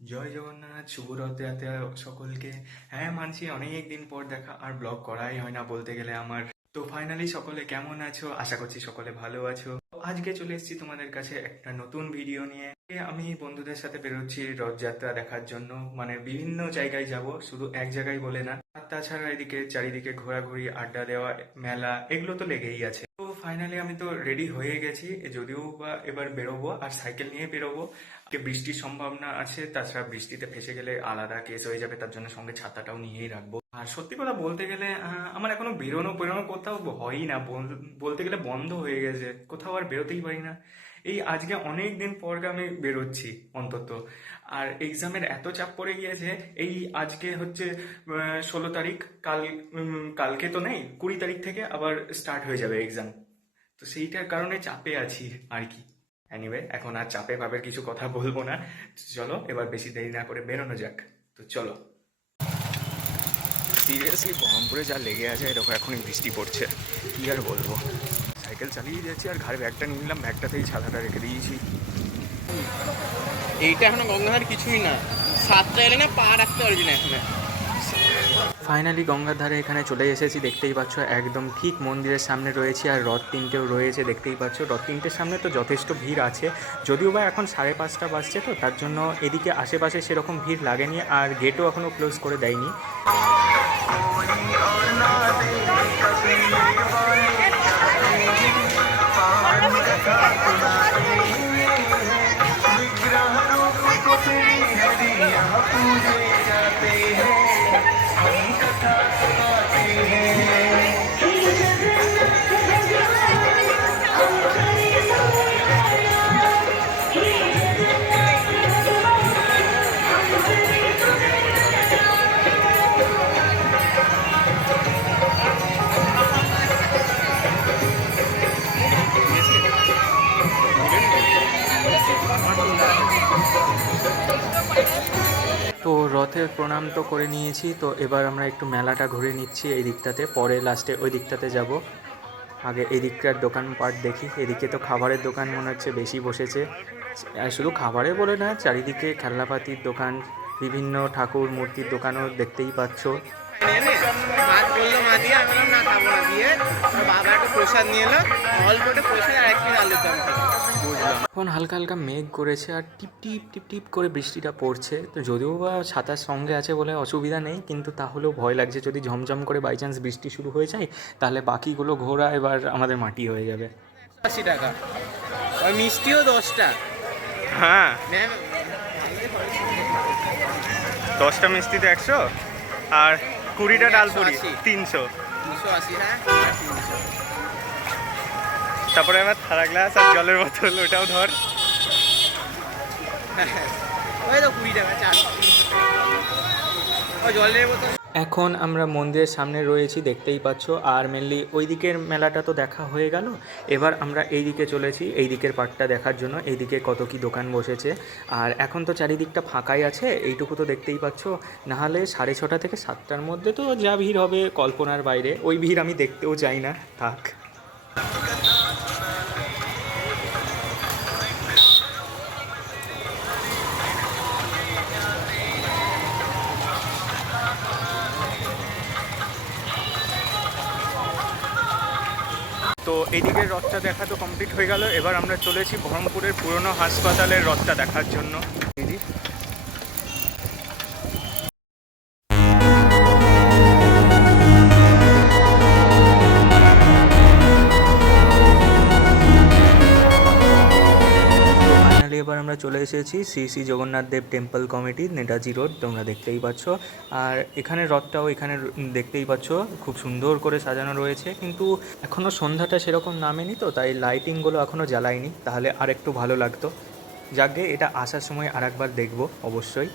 জয় জগন্নাথ, শুভ রথযাত্রা সকলকে। হ্যাঁ, মানছি অনেক দিন পর দেখা, আর ব্লগ করাই হয় না বলতে গেলে আমার। তো ফাইনালি সকলে কেমন আছো? আশা করছি সকলে ভালো আছো। তো আজকে চলে এসেছি তোমাদের কাছে একটা নতুন ভিডিও নিয়ে। আমি বন্ধুদের সাথে বেরোচ্ছি রথযাত্রা দেখার জন্য, মানে বিভিন্ন জায়গায় যাব, শুধু এক জায়গায় বলে না। আর তাছাড়া এদিকে চারিদিকে ঘোরাঘুরি, আড্ডা দেওয়া, মেলা, এগুলো তো লেগেই আছে। তো ফাইনালি আমি তো রেডি হয়ে গেছি, যদিও বা এবার বেরোবো আর সাইকেল নিয়ে বেরোবো। আজকে বৃষ্টির সম্ভাবনা আছে, তাছাড়া বৃষ্টিতে ফেসে গেলে আলাদা কেস হয়ে যাবে, তার জন্য সঙ্গে ছাতাটাও নিয়েই রাখবো। আর সত্যি কথা বলতে গেলে আমার এখনো বেরোনো বেরোনো কোথাও হয়ই না, বলতে গেলে বন্ধ হয়ে গেছে, কোথাও আর বেরোতেই পারি না। এই আজকে অনেক দিন পর আমি বেরোচ্ছি অন্তত। আর এক্সামের এত চাপ পড়ে গিয়েছে, এই আজকে হচ্ছে 16 তারিখ, কালকে তো নেই, 20 তারিখ থেকে আবার স্টার্ট হয়ে যাবে এক্সাম। তো সেইটার কারণে চাপে আছি আর কি। এনিওয়ে, এখন আর চাপে ভাবের কিছু কথা বলবো না। চলো এবার বেশি দেরি না করে বেরোনো যাক। তো চলো। সিরিয়াসলি বহরমপুরে যা লেগে আছে, দেখো এখনই বৃষ্টি পড়ছে, কি আর বলবো। সাইকেল চালিয়ে যাচ্ছি আর ঘাড়ে ব্যাগটা নিয়ে নিলাম, ব্যাগটাতেই ছাতাটা রেখে দিয়েছি। এইটা এখনো গঙ্গাধার কিছুই না, সাতটা এলে না পা রাখতে পারবি না এখানে। ফাইনালি গঙ্গার ধারে এখানে চলে এসেছি, দেখতেই পাচ্ছ একদম ঠিক মন্দিরের সামনে রয়েছি। আর রথ তিনটেও রয়েছে, দেখতেই পাচ্ছ। রথ তিনটের সামনে তো যথেষ্ট ভিড় আছে, যদিও বা এখন 5:30 বাজছে, তো তার জন্য এদিকে আশেপাশে সেরকম ভিড় লাগেনি, আর গেটও এখনও ক্লোজ করে দেয়নি। তো রথের প্রণাম তো করে নিয়েছি, তো এবার আমরা একটু মেলাটা ঘুরে নিচ্ছি এই দিকটাতে, পরে লাস্টে ওই দিকটাতে যাব। আগে এই দিকটার দোকানপাট দেখি, এদিকে তো খাবারের দোকান মনে হচ্ছে বেশি বসেছে। আর শুধু খাবারে বলে না, চারিদিকে খেলনাপাতির দোকান, বিভিন্ন ঠাকুর মূর্তির দোকানও দেখতেই পাচ্ছ। মা বললো, মা দিয়ে আমি বললাম না খাবো না, দিয়ে বাবা একটা প্রসাদ নিয়ে এলো, অল্প একটা প্রসাদ আর এক পিস আলুর দম খেলাম। বুঝলাম। এখন হালকা হালকা মেঘ করেছে আর টিপ টিপ টিপ টিপ করে বৃষ্টিটা পড়ছে, তো যদিও বা ছাতার সঙ্গে আছে বলে অসুবিধা নেই, কিন্তু তাহলেও ভয় লাগছে, যদি ঝমঝম করে বাই চান্স বৃষ্টি শুরু হয়ে যায়, তাহলে বাকিগুলো ঘোরা এবার আমাদের মাটি হয়ে যাবে। 80 টাকা, আর মিষ্টিও 10টা। হ্যাঁ, ম্যাম 10টা মিষ্টিতে 100, আর 20টা ডালপুরি 300। 280, হ্যাঁ 300। তারপরে আবার থালা গ্লাস আর জলের বোতল, ওটাও ধর। ওই তো 20 টাকা চার, ওই জলের বোতল। এখন আমরা মন্দিরের সামনে রয়েছি, দেখতেই পাচ্ছ। আর মেনলি ওই দিকের মেলাটা তো দেখা হয়ে গেল, এবার আমরা এই দিকে চলেছি, এই দিকের পার্টটা দেখার জন্য। এই দিকে কত কি দোকান বসেছে, আর এখন তো চারিদিকটা ফাঁকাই আছে, এইটুকু তো দেখতেই পাচ্ছ। নাহলে 6:30 থেকে 7টার মধ্যে তো যা ভিড় হবে কল্পনার বাইরে, ওই ভিড় আমি দেখতেও চাই না, থাক। তো এইদিকের রথটা দেখা তো কমপ্লিট হয়ে গেল, এবার আমরা চলেছি বহরমপুরের পুরনো হাসপাতালের রথটা দেখার জন্য। ফাইনালি এবার আমরা চলে এসেছি শ্রী শ্রী জগন্নাথ দেব টেম্পল কমিটি, নেতাজি রোড, তোমরা দেখতেই পাচ্ছ। আর এখানে রথটাও এখানে দেখতেই পাচ্ছ, খুব সুন্দর করে সাজানো রয়েছে, কিন্তু এখনও সন্ধ্যাটা সেরকম নামেনি, তো তাই লাইটিংগুলো এখনও জ্বালায়নি, তাহলে আর একটু ভালো লাগতো। যাকে এটা আসার সময় আর একবার দেখবো অবশ্যই।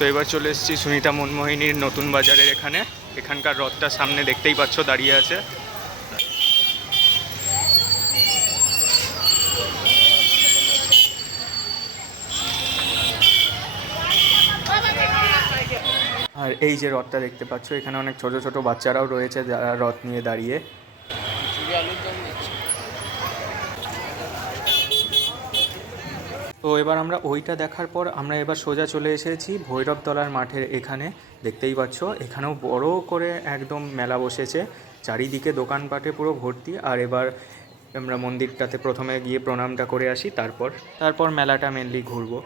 তো এবার চলে এসেছি সুনিতা মনমোহিনীর নতুন বাজারের এখানকার রথটা সামনে দেখতেই পাচ্ছ দাঁড়িয়ে আছে। আর এই যে রথটা দেখতে পাচ্ছ, এখানে অনেক ছোট ছোট বাচ্চারাও রয়েছে যারা রথ নিয়ে দাঁড়িয়ে। তো এবার আমরা ওইটা দেখার পর আমরা এবার সোজা চলে এসেছি ভৈরবতলার মাঠের এখানে। দেখতেই পাচ্ছ এখানেও বড় করে একদম মেলা বসেছে, চারিদিকে দোকানপাটে পুরো ভর্তি। আর এবার আমরা মন্দিরটাতে প্রথমে গিয়ে প্রণামটা করে আসি, তারপর মেলাটা মেনলি ঘুরবো।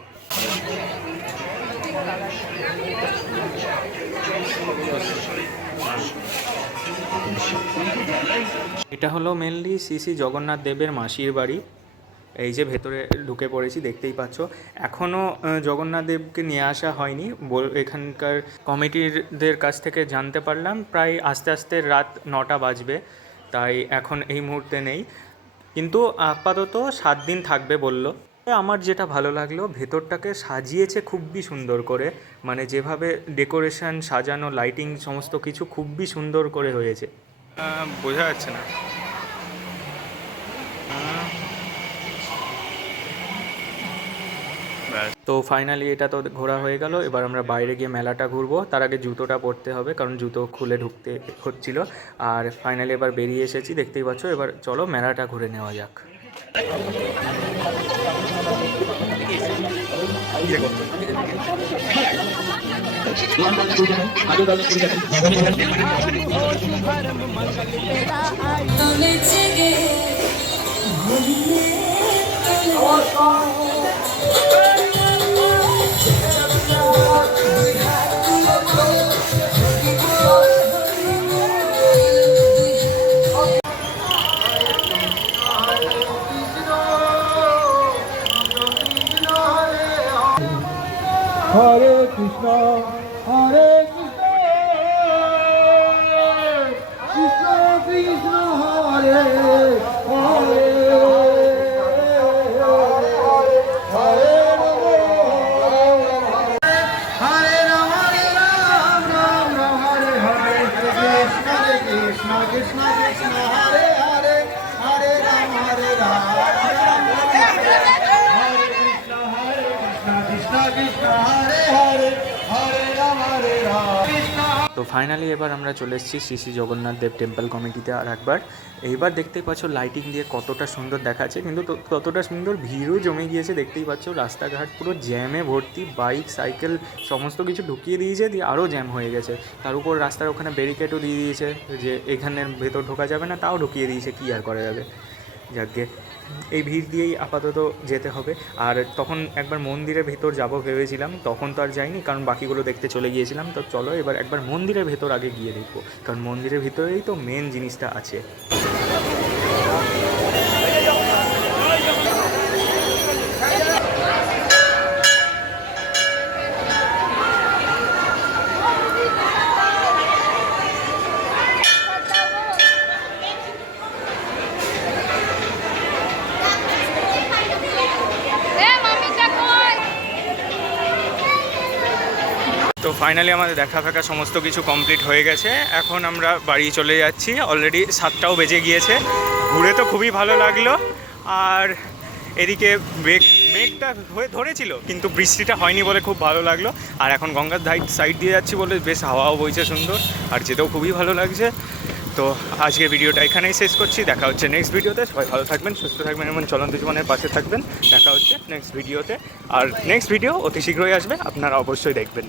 এটা হলো মেনলি শ্রী জগন্নাথ দেবের মাসির বাড়ি। এই যে ভেতরে ঢুকে পড়েছি, দেখতেই পাচ্ছ। এখনও জগন্নাথ দেবকে নিয়ে আসা হয়নি, এখানকার কমিটিদের কাছ থেকে জানতে পারলাম প্রায় আস্তে আস্তে রাত 9টা বাজবে, তাই এখন এই মুহূর্তে নেই, কিন্তু আপাতত 7 দিন থাকবে বলল। আমার যেটা ভালো লাগলো, ভেতরটাকে সাজিয়েছে খুবই সুন্দর করে, মানে যেভাবে ডেকোরেশন সাজানো, লাইটিং সমস্ত কিছু খুবই সুন্দর করে হয়েছে। বোঝা যাচ্ছে না। তো ফাইনালি এটা তো ঘোরা হয়ে গেল। এবার আমরা বাইরে গিয়ে মেলাটা ঘুরবো, তার আগে জুতোটা পরতে হবে কারণ জুতো খুলে ঢুকতে হচ্ছিল। আর ফাইনালি এবার বেরিয়ে এসেছি, দেখতেই পাচ্ছ। এবার চলো মেলাটা ঘুরে নেওয়া যাক। Hare Krishna, Hare Krishna, Krishna Krishna, Hare Hare, Hare Rama, Hare Ram, Ram Ram, Hare Hare, Krishna Krishna, Krishna Krishna, Hare Hare, Hare Ram, Hare Ram, তো ফাইনালি এবার আমরা চলে এসেছি শ্রী জগন্নাথ দেব টেম্পল কমিটিতে আর একবার। এইবার দেখতেই পাচ্ছ লাইটিং দিয়ে কতটা সুন্দর দেখাচ্ছে, কিন্তু ততটা সুন্দর ভিড়ও জমে গিয়েছে। দেখতেই পাচ্ছ রাস্তাঘাট পুরো জ্যামে ভর্তি, বাইক সাইকেল সমস্ত কিছু ঢুকিয়ে দিয়েছে, দিয়ে আরও জ্যাম হয়ে গেছে। তার উপর রাস্তার ওখানে ব্যারিকেডও দিয়ে দিয়েছে যে এখানের ভেতর ঢোকা যাবে না, তাও ঢুকিয়ে দিয়েছে, কী আর করা যাবে। যাকে এই ভিড় দিয়েই আপাতত যেতে হবে। আর তখন একবার মন্দিরের ভেতর যাব ভেবেছিলাম, তখন তো আর যাইনি কারণ বাকিগুলো দেখতে চলে গিয়েছিলাম। তো চলো এবার একবার মন্দিরের ভেতর আগে গিয়ে দেখবো, কারণ মন্দিরের ভিতরেই তো মেন জিনিসটা আছে। তো ফাইনালি আমাদের দেখা ফাঁকা সমস্ত কিছু কমপ্লিট হয়ে গেছে, এখন আমরা বাড়ি চলে যাচ্ছি। অলরেডি 7টাও বেজে গিয়েছে। ঘুরে তো খুবই ভালো লাগলো, আর এদিকে মেঘটা হয়ে ধরেছিল কিন্তু বৃষ্টিটা হয়নি বলে খুব ভালো লাগলো। আর এখন গঙ্গার সাইড দিয়ে যাচ্ছি বলে বেশ হাওয়াও বইছে সুন্দর, আর যেতেও খুবই ভালো লাগছে। তো আজকে ভিডিওটা এখানেই শেষ করছি, দেখা হচ্ছে নেক্সট ভিডিওতে। সবাই ভালো থাকবেন, সুস্থ থাকবেন, এমন চলন্ত জীবনের পাশে থাকবেন। দেখা হচ্ছে নেক্সট ভিডিওতে, আর নেক্সট ভিডিও অতি শীঘ্রই আসবে, আপনারা অবশ্যই দেখবেন।